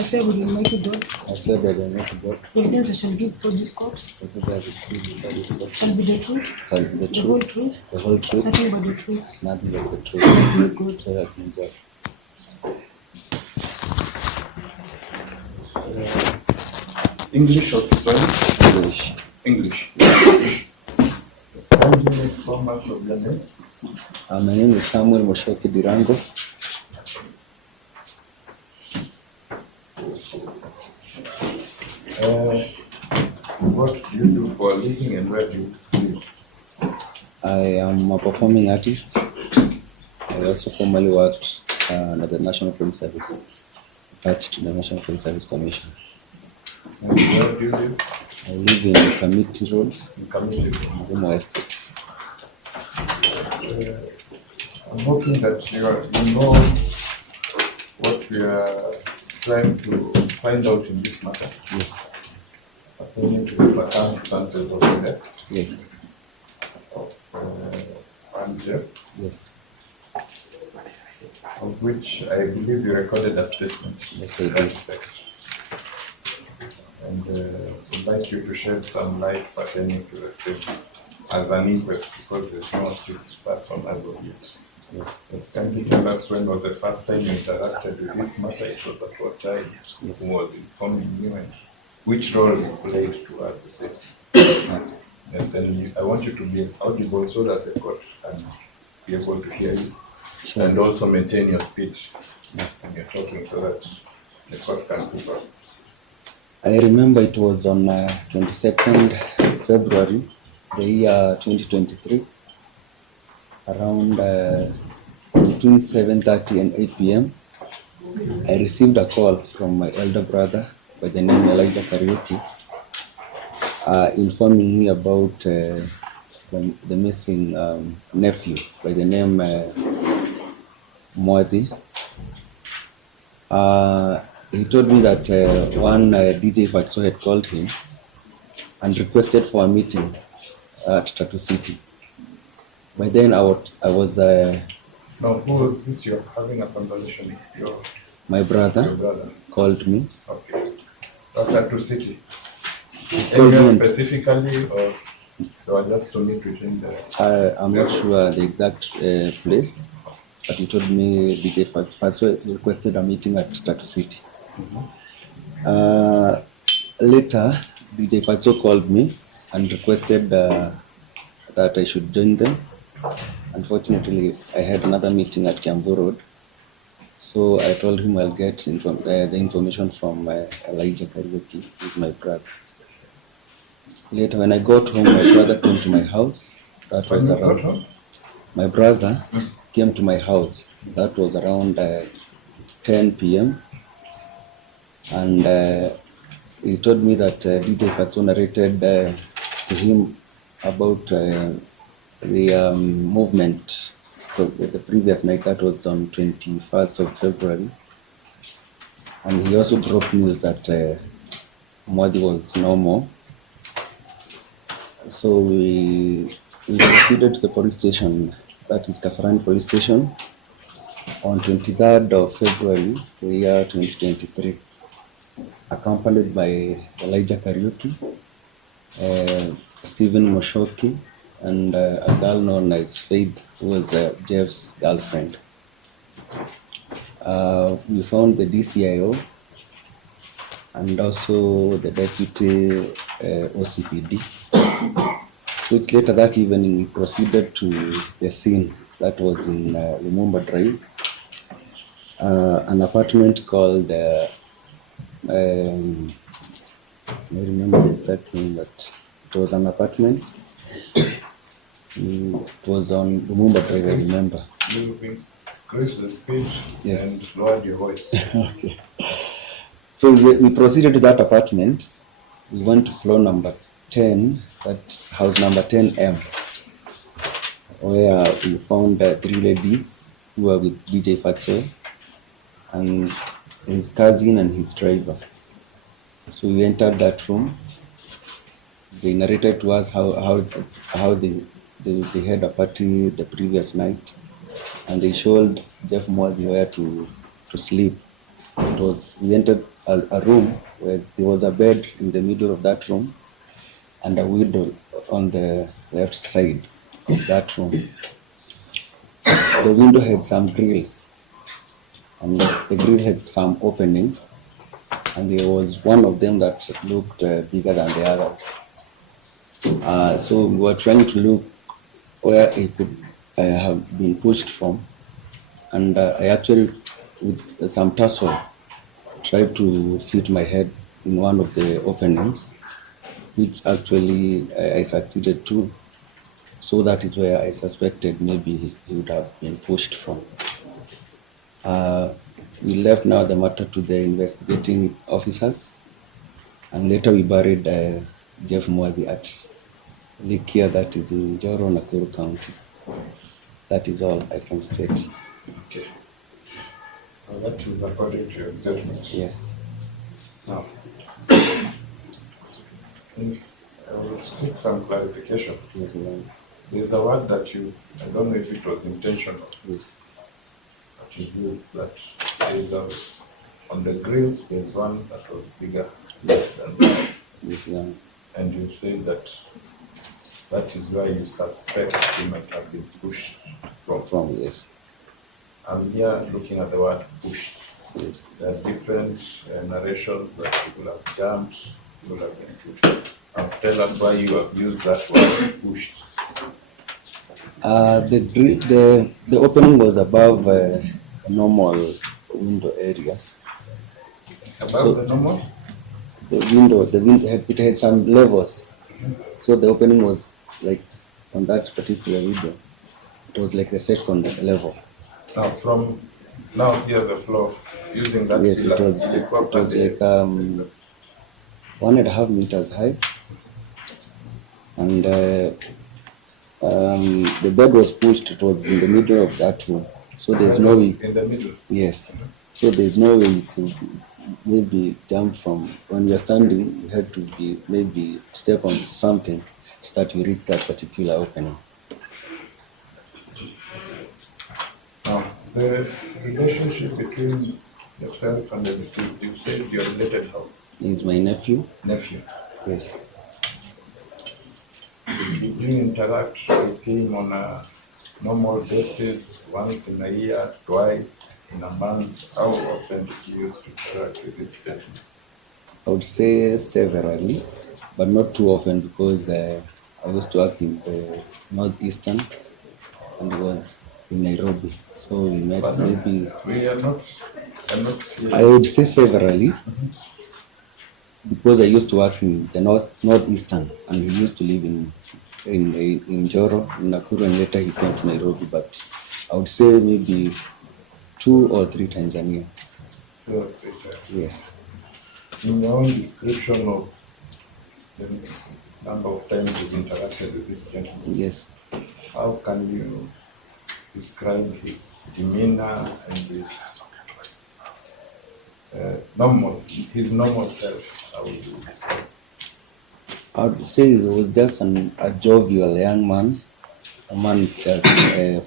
I swear by the Almighty God. I swear by the Almighty God. The evidence I shall give for this court. The evidence I shall give before this court. Shall be the truth. Shall be the The whole truth. truth. The whole truth. Nothing but the truth. Nothing but the truth. So help me God. So help me God. English or Kiswahili? English. English. Can you inform us of your names? My name is Samuel Muchoki Dirango. What do you do for a living and where do you live? I am a performing artist. I also formerly worked at the National Police Service, attached to the National Police Service Commission. And where do you live? I live in Committee Road, In Community. Mugithi Estate. I'm hoping that you know what we are trying to find out in this matter. Yes. According to the circumstances of the death Yes. of Jeff, Yes. of which I believe you recorded a statement. Yes, I did. And would like you to shed some light pertaining to the same as an inquest, because there's no strict person as of yet. Yes. Can you tell us when was the first time you interacted with this matter? It was at what time? Yes. Who was informing you and which role you played towards the same? Yes, and I want you to be audible so that the court can be able to hear you. Sure. And also maintain your speech when you're talking so that the court can pick up. I remember it was on 22nd February, the year 2023, around between 7:30 and 8 p.m. I received a call from my elder brother by the name Elijah Kariuki, informing me about the missing nephew by the name Mwathi. He told me that one DJ Fatso had called him and requested for a meeting at Tattoo City. By then I was Now, who was this you're having a conversation with? my brother Your brother. called me. Okay. Tattoo City. Called Area me. specifically, or you were just to meet within the... I'm not sure the exact place, but he told me DJ Fatso requested a meeting at Tattoo City. Later, DJ Fatso called me and requested that I should join them. Unfortunately, I had another meeting at Kiambu Road, so I told him I'll get the information from Elijah Kariuki, who's my brother. Later, when I got home, my brother came to my house. That was around. My brother came to my house. That was around 10 p.m. And he told me that DJ Fatso narrated to him about the movement for the previous night. That was on 21st of February. And he also dropped news that Mwathi was no more. So we proceeded to the police station, that is Kasarani Police Station, on 23rd of February, the year 2023, accompanied by Elijah Kariuki, Stephen Muchoki, and a girl known as Faith, who was Jeff's girlfriend. We found the DCIO and also the deputy OCPD, which later that evening we proceeded to the scene that was in Lumumba Drive, an apartment called, I remember the exact name, but it was an apartment. It was on Lumumba Drive, I remember. You increase the speed Yes. and lower your voice. Okay. So we proceeded to that apartment. We went to floor number 10, that house number 10M, where we found 3 ladies who were with DJ Fatso and his cousin and his driver. So we entered that room. They narrated to us how they had a party the previous night, and they showed Jeff Mwathi where to sleep. We entered a room where there was a bed in the middle of that room and a window on the left side of that room. The window had some grills, and the grill had some openings, and there was one of them that looked bigger than the others. So we were trying to look where it could have been pushed from, and I actually, with some tussle, tried to fit my head in one of the openings, which actually I succeeded to. So that is where I suspected maybe he would have been pushed from. We left now the matter to the investigating officers, and later we buried Jeff Mwathi at Likia, that is in Joro, Nakuru County. That is all I can state. Okay. Well, that is according to your statement. Yes. Now, I will seek some clarification. Yes, ma'am. There's a word that I don't know if it was intentional, Yes. but you used that there's on the grills, there's one that was bigger than that. Yes, ma'am. And you say that is where you suspect he might have been pushed from. Yes. I'm here looking at the word pushed. Yes. There are different narrations that people have jumped, people have been pushed. Tell us why you have used that word pushed. The opening was above a normal window area. Above the normal? The window it had some levels. So the opening was like on that particular window. It was like the second level. Now here the floor using that. Yes, it was like 1.5 meters high, and the bed was pushed. It was in the middle of that room, so there's no way. In the middle. Yes, so there's no way you could maybe jump from when you're standing. You had to be maybe step on something so that you reach that particular opening. Now, the relationship between yourself and the deceased, you said you're related how? He's my nephew. Nephew. Yes. Did you interact with him on a normal basis, once in a year, twice in a month? How often did you used to interact with this person? I would say severally, but not too often because I used to work in the northeastern and it was in Nairobi. So we met maybe. We are not I would say severally because I used to work in the northeastern and he used to live in Joro, in Nakuru, and later he came to Nairobi. But I would say maybe 2 or 3 times a year. 2 or 3 times. Yes. In your own description of the number of times you've interacted with this gentleman, yes, how can you describe his demeanor and his normal self? How would you describe? I would say he was just a jovial young man, a man just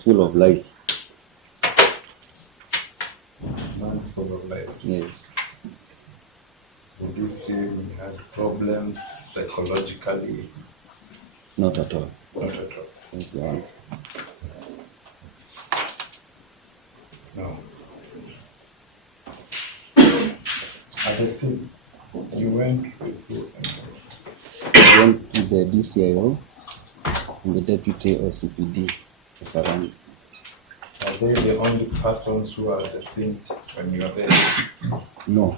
full of life. Man full of life. Yes. Would you say he had problems psychologically? Not at all. Not at all. Yes, go on. No. At the scene, you went with who? I went with the DCIO and the deputy OCPD around. Are they the only persons who are at the scene when you are there? No.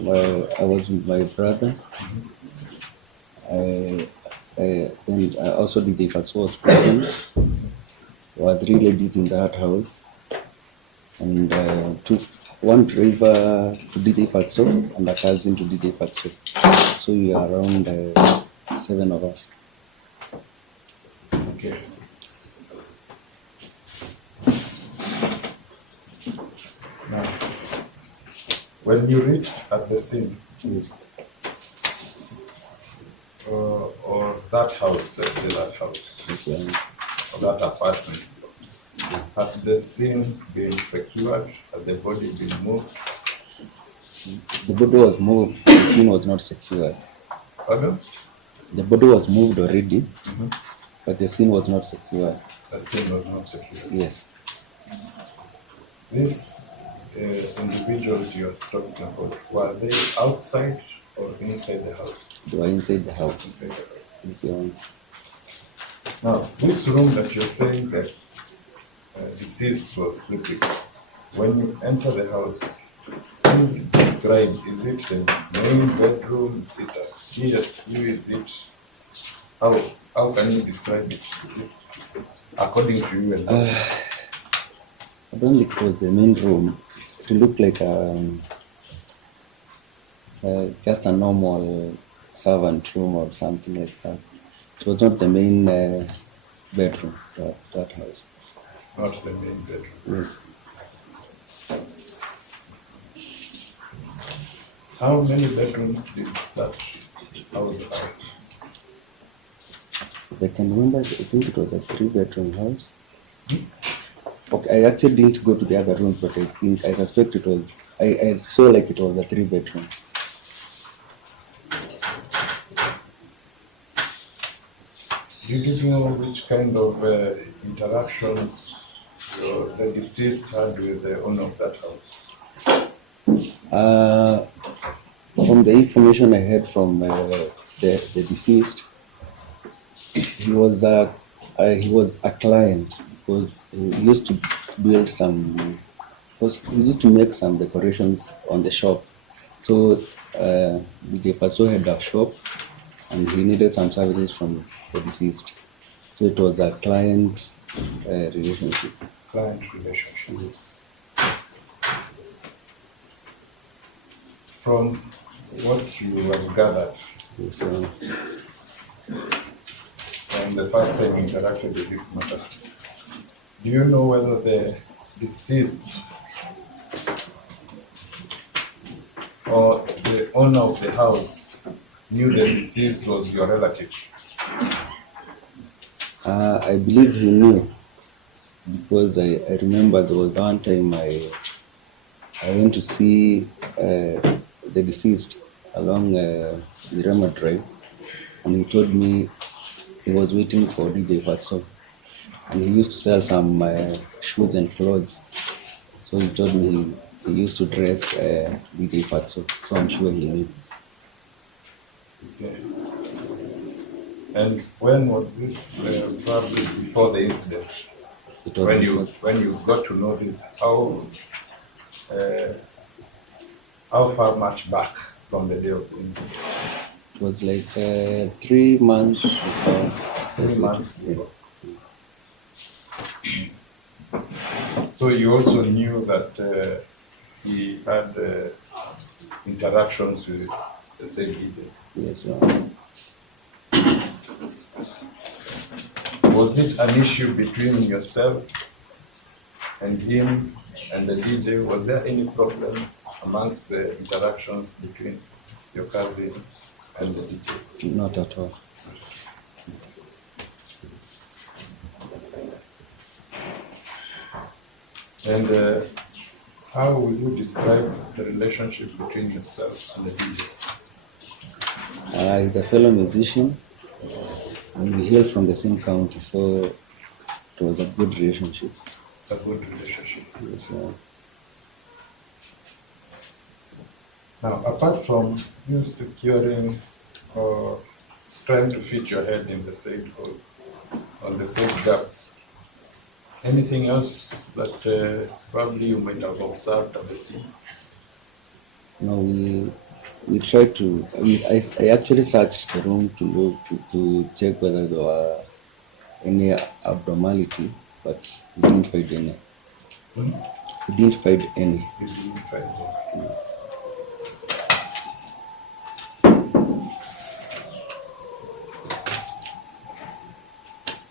Well, I was with my brother. And I also DJ Fatso was present. There were 3 ladies in that house. And one driver to DJ Fatso and a cousin to DJ Fatso. So we are around 7 of us. Okay. Now, when you reach at the scene, Yes. or that house, let's say that house, Yes, or that apartment, has the scene been secured? Has the body been moved? The body was moved, the scene was not secured. Pardon? The body was moved already, but the scene was not secured. The scene was not secured. Yes. These individuals you're talking about, were they outside or inside the house? They were inside the house. Inside the house. Yes, Your Honor. Now, this room that you're saying that deceased was sleeping, when you enter the house, can you describe, is it the main bedroom, is it a PSQ, is it, how can you describe it according to you? And I don't think it was the main room. It looked like just a normal servant room or something like that. It was not the main bedroom, that house. not the main bedroom. Yes. How many bedrooms did that house have? If I can remember, I think it was a 3-bedroom house. Okay, I actually didn't go to the other rooms, but I suspect it was, I saw like it was a 3-bedroom. Did you know which kind of interactions the deceased had with the owner of that house? From the information I heard from the deceased, he was a client because he used to build some, he used to make some decorations on the shop. So Jeff Mwathi had a shop and he needed some services from the deceased. So it was a client relationship. Client relationship. Yes. From what you have gathered Yes, from the first time you interacted with this matter, do you know whether the deceased or the owner of the house knew the deceased was your relative? I believe he knew because I remember there was one time I went to see the deceased along Mirama Drive, and he told me he was waiting for DJ Fatso, and he used to sell some shoes and clothes. So he told me he used to dress DJ Fatso, so I'm sure he knew. Okay. And when was this? Probably before the incident. It was When you got to know this, how far much back from the day of the incident? It was like 3 months before. 3 months ago. So you also knew that he had interactions with the same DJ. Yes, Was it an issue between yourself and him and the DJ? Was there any problem amongst the interactions between your cousin and the DJ? not at all. And how would you describe the relationship between yourself and the DJ? He's a fellow musician, and we hail from the same county, so it was a good relationship. It's a good relationship. Yes, Now, apart from you securing or trying to fit your head in the said hole, on the said gap, anything else that probably you might have observed at the scene? No, we tried to. I actually searched the room to look to check whether there were any abnormality, but we didn't find any. We didn't find any. You didn't find it.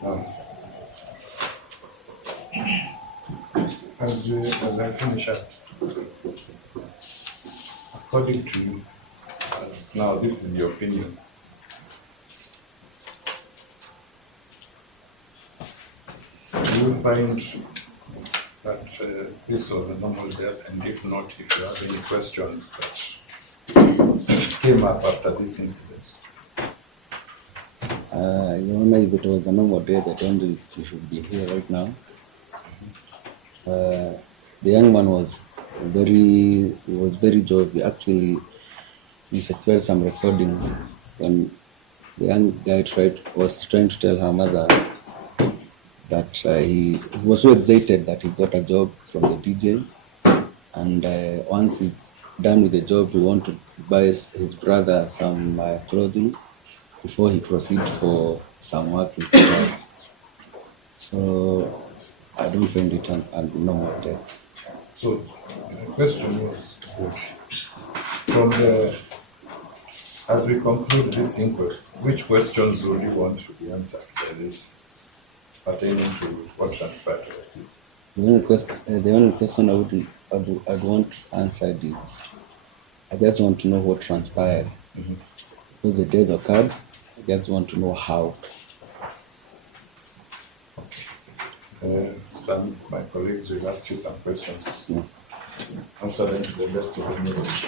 Now, as I finish up, according to you, now this is your opinion. Do you find that this was a normal death, and if not, if you have any questions that came up after this incident? Your Honor, if it was a normal death, I don't think you should be here right now. The young man was very jovial. Actually, we secured some recordings when the young guy was trying to tell her mother that he was so excited that he got a job from the DJ, and once he's done with the job, he wanted to buy his brother some clothing before he proceeds for some work with her. So I don't find it a normal death. So the question was, from the, as we conclude this inquest, which questions would you want to be answered by this pertaining to what transpired? The only question I'd want answered is, I just want to know what transpired. Because the death occurred, I just want to know how. Some of my colleagues will ask you some questions. Yeah. Answer them to the best of your knowledge.